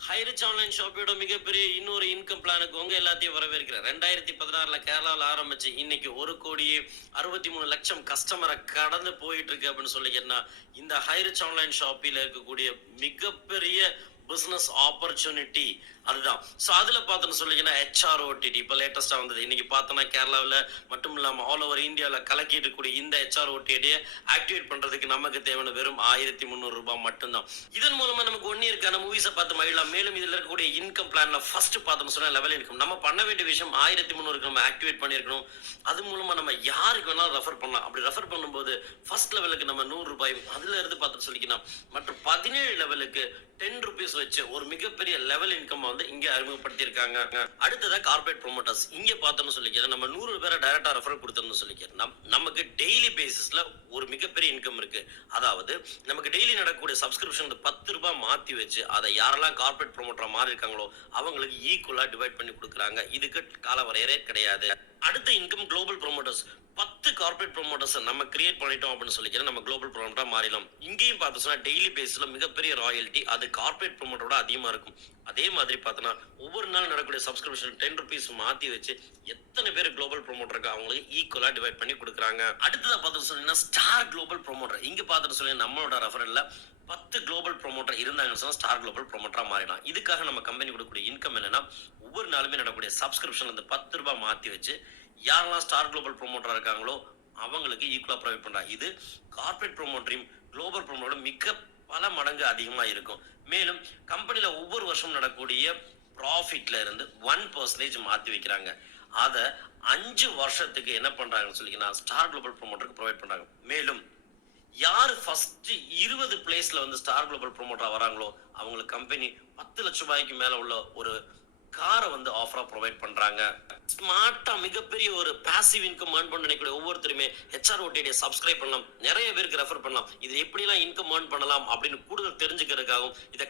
ஹைரிச் online ஷாப்போட மிகப்பெரிய இன்னொரு இன்கம் பிளானுக்கு உங்க எல்லாத்தையும் வரவேற்கிறேன். ரெண்டாயிரத்தி பதினாறுல கேரளாவில் ஆரம்பிச்சு இன்னைக்கு ஒரு கோடியே அறுபத்தி மூணு லட்சம் கஸ்டமரை கடந்து போயிட்டு இருக்கு அப்படின்னு சொல்லிக்கிறேன்னா இந்த ஹைரிச் ஆன்லைன் ஷாப்பில் இருக்கக்கூடிய மிகப்பெரிய பிசினஸ் ஆப்பர்ச்சுனிட்டி அதுதான். ஸோ அதில் பார்த்தோன்னு சொல்லிங்கன்னா ஹெச்ஆர்ஓடிடி இப்போ லேட்டஸ்ட்டாக வந்தது. இன்றைக்கி பார்த்தோன்னா கேரளாவில் மட்டும் இல்லாமல் ஆல் ஓவர் இந்தியாவில் கலக்கிட்டு இருக்கக்கூடிய இந்த ஹெச்ஆர்ஓடிடியை ஆக்டிவேட் பண்ணுறதுக்கு நமக்கு தேவையான வெறும் ஆயிரத்தி முந்நூறுரூபா மட்டும்தான். இதன் மூலமாக நமக்கு ஒன் இயர்க்கான மூவிஸை பார்த்து மகிழலாம். மேலும் இதில் இருக்கக்கூடிய இன்கம் பிளானில் ஃபர்ஸ்ட் பார்த்தோம்னு சொன்னால் லெவல் இன்கம் நம்ம பண்ண வேண்டிய விஷயம் ஆயிரத்தி முந்நூறுக்கு நம்ம ஆக்டிவேட் பண்ணியிருக்கணும். அது மூலமாக நம்ம யாருக்கு வேணாலும் ரெஃபர் பண்ணலாம். அப்படி ரெஃபர் பண்ணும்போது ஃபர்ஸ்ட் லெவலுக்கு நம்ம நூறு ரூபாய் அதுல இருந்து பார்த்து சொல்லிக்கலாம் மற்றும் பதினேழு லெவலுக்கு டென் ருபீஸ் வச்சு ஒரு மிகப்பெரிய லெவல் இன்கம் வந்து இங்க அறிமுகப்படுத்தியிருக்காங்க. அடுத்ததான் கார்பரேட் ப்ரொமோட்டர்ஸ் இங்க பார்த்தோம்னு சொல்லிக்கிறேன் நம்ம நூறு பேரை டைரக்டா ரெஃபர் கொடுத்தோம்னு சொல்லிக்கிறேன் நம் நமக்கு டெய்லி பேசிஸ்ல ஒரு மிகப்பெரிய இன்கம் இருக்கு. அதாவது நமக்கு டெய்லி நடக்கக்கூடிய சப்ஸ்கிரிப்ஷன் பத்து ரூபாய் மாத்தி வச்சு அதை யாரெல்லாம் கார்பரேட் ப்ரொமோட்டரா மாறி இருக்காங்களோ அவங்களுக்கு ஈக்குவலா டிவைட் பண்ணி கொடுக்குறாங்க. இதுக்கு கால வரையறே கிடையாது. அடுத்த இன்கம் குளோபல் ப்ரொமோட்டர்ஸ் பத்து கார்பரேட் ப்ரொமோட்டர்ஸ் நம்ம கிரியேட் பண்ணிட்டோம் அப்படின்னு சொல்லிக்கிறேன். நம்ம குளோபல் ப்ரொமோட்டரா மாறிடலாம். இங்கேயும் பார்த்தோம்னா டெய்லி பேஸில் மிகப்பெரிய ராயல்ட்டி அது கார்பரேட் ப்ரொமோட்டரோட அதிகமாக இருக்கும். அதே மாதிரி பார்த்தோன்னா ஒவ்வொரு நாள் நடக்கக்கூடிய சப்ஸ்கிரிப்ஷன் டென் ருபீஸ் மாற்றி வச்சு எத்தனை பேர் குளோபல் ப்ரொமோட்டருக்கு அவங்களுக்கு ஈக்குவலாக டிவைட் பண்ணி கொடுக்குறாங்க. அடுத்ததாக பார்த்து சொன்னீங்கன்னா ஸ்டார் குளோபல் ப்ரொமோட்டர் இங்கே பார்த்துட்டு சொல்லி நம்மளோட ரெஃபரன்ல பத்து குளோபல் ப்ரொமோட்டர் இருந்தாங்கன்னு சொன்னால் ஸ்டார் குளோபல் ப்ரொமோட்டராக மாறிடலாம். இதுக்காக நம்ம கம்பெனி கொடுக்கக்கூடிய இன்கம் என்னன்னா நாளுமே நடக்கூடிய சப்ஸ்கிரிப்ஷன் வந்து பத்து ரூபாய் மாத்தி வச்சு யாரெல்லாம் ஸ்டார் குளோபல் ப்ரொமோட்டரா இருக்காங்களோ அவங்களுக்கு ஈக்குவலா ப்ரொவைட் பண்றாங்க இது கார்பரேட் ப்ரொமோட்டரையும் குளோபல் ப்ரொமோட்டரோட மிக்க பல மடங்கு அதிகமா இருக்கும். மேலும் கம்பெனில ஒவ்வொரு வருஷம் நடக்கக்கூடிய ப்ராஃபிட்ல இருந்து ஒன் பர்சன்டேஜ் மாத்தி வைக்கிறாங்க. அதை அஞ்சு வருஷத்துக்கு என்ன பண்றாங்கன்னு சொல்லிங்கன்னா ஸ்டார் குளோபல் ப்ரொமோட்டருக்கு ப்ரொவைட் பண்றாங்க. மேலும் யார் ஃபர்ஸ்ட் இருபது பிளேஸ்ல வந்து ஸ்டார் குளோபல் ப்ரொமோட்டரா வராங்களோ அவங்களுக்கு கம்பெனி பத்து லட்சம் ரூபாய்க்கு மேல உள்ள ஒரு காரை வந்து ஆஃபரா ப்ரொவைட் பண்றாங்க. ஸ்மார்ட்டா மிகப்பெரிய ஒரு பாசிவ் இன்கம் ஏர்ன் பண்ண நினைக்கக்கூடிய ஒவ்வொருத்தருமே ஹெச்ஆர் ஓடிடியை சப்ஸ்கிரைப் பண்ணலாம். நிறைய பேருக்கு ரெஃபர் பண்ணலாம். இது எப்படிலாம் இன்கம் ஏர்ன் பண்ணலாம் அப்படின்னு கூடுதல் தெரிஞ்சுக்கிறதுக்காகவும் இதை